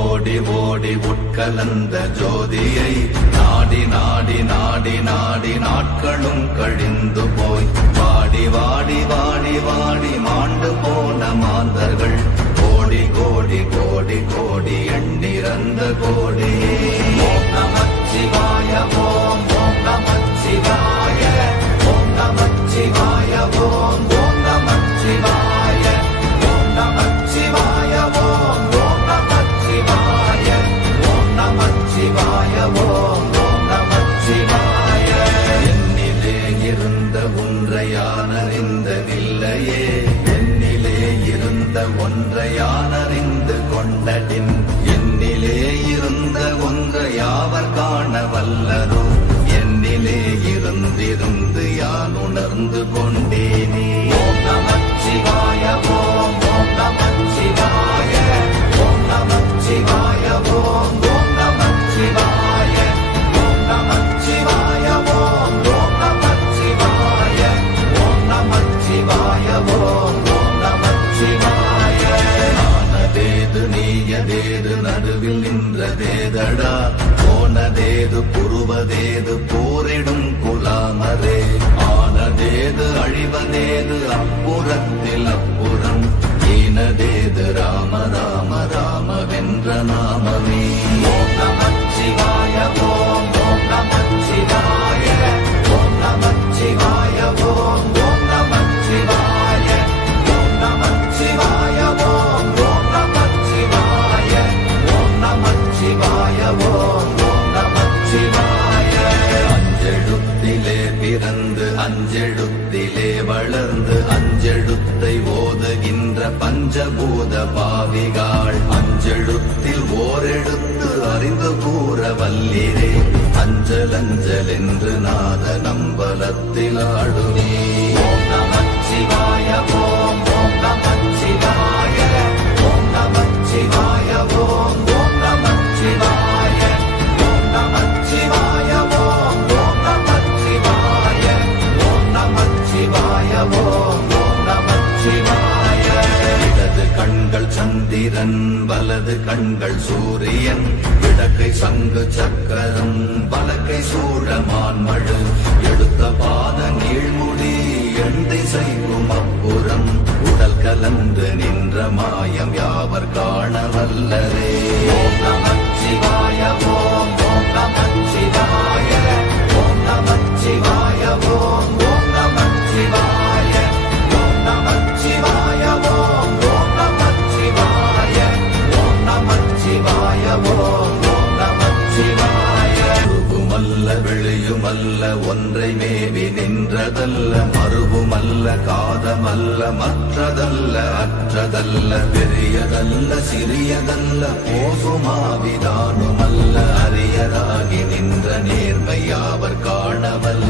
ஓடி ஓடி உட்கலந்த ஜோதியை நாடி நாடி நாடி நாடி நாட்களும் கழிந்து போய் வாடி வாடி வாடி வாடி மாண்டு போன மாந்தர்கள் கோடி கோடி கோடி கோடி எண்ணிறந்த கோடி. ஓம் நமச்சிவாய ஓம் ஓம் நமச்சிவாய ஓம் நமச்சிவாய ஓம் ஓம் நமச்சிவாய ஓம் நமச்சிவாய ஓம் ஓம் நமச்சிவாய ஓம் நமச்சிவாய ஓம் ஓம் நமச்சிவாய. என்னிலே இருந்த ஒன்றை யான் அறிந்ததில்லையே, என்னிலே இருந்த ஒன்றை யான் அறிந்து கொண்டடின், என்னிலே இருந்த ஒன்றை யாவர் காண வல்லரோ, என்னிலே இருந்திருந்து யான் உணர்ந்து கொண்டேனே. ஓம் நமச்சிவாய ஓம் ஓம் நமச்சிவாய ஓம் நமச்சிவாய ஓம் ஓம் நமச்சிவாய ஓம் நமச்சிவாய ஓம் ஓம் நமச்சிவாய ஓம் நமச்சிவாய ஓம் ஓம் நமச்சிவாய. ஆனதேது நீயதேது நடுவில் நின்றதேதடா, போனதேது புருவதேது போரிடும் குலாமரே, ஆனதேது அழிவதேது அப்புறத்தில் அப்புறம், ஈனதேது ராம ராம ராம வென்ற நாமமே. ஓம் நமச்சிவாய ஓம் ஓம் நமச்சிவாய ஓம் நமச்சிவாய ஓம் ஓம் நமச்சிவாய ஓம் நமச்சிவாய ஓம் ஓம் நமச்சிவாய ஓம் நமச்சிவாய ஓம் ஓம் நமச்சிவாய. அஞ்செழுத்திலே பிறந்து அஞ்செழுத்திலே வளர்ந்து அஞ்செழுத்தை ஓதுகின்ற பஞ்சபூத பாவிகாள், அஞ்செழுத்தில் ஓரெழுத்து அறிந்து கூற வல்லிரே, அஞ்சல் அஞ்சல் என்று நாத நம்பலத்தில் ஆடுவே. ஓம் நமச்சிவாய ஓம் ஓம் நமச்சிவாய ஓம் நமச்சிவாய ஓம் ஓம் நமச்சிவாய ஓம் நமச்சிவாய ஓம் ஓம் நமச்சிவாய ஓம் நமச்சிவாய ஓம் ஓம் நமச்சிவாய. இடது கண்கள் சந்திரன் வலது கண்கள் சூரியன், இடக்கை சங்கு சக்கரம் வலக்கை சூழமான்மழு, எடுத்த பாத நீழ்முடி எண் திசைக்கும் அப்புறம், உடல் கலந்து நின்ற மாயம் யாவர் காண வல்லரே. ஓம் நமச்சிவாய ஓம் ஓம் நமச்சிவாய ஓம் நமச்சிவாய ஓம் ஓம் நமச்சிவாய ஓம் நமச்சிவாய ஓம் ஓம் நமச்சிவாய ஓம் நமச்சிவாய ஓம் ஓம் நமச்சிவாய. உருவுமல்ல வெளியுமல்ல ஒன்றை மேவி நின்றதல்ல, மறுவுமல்ல காதமல்ல மற்றதல்ல அற்றதல்ல, பெரியதல்ல சிறியதல்ல போகுமாவிதானுமல்ல, அரியதாகி நின்ற நேர்மை யாவர் காணவல்ல.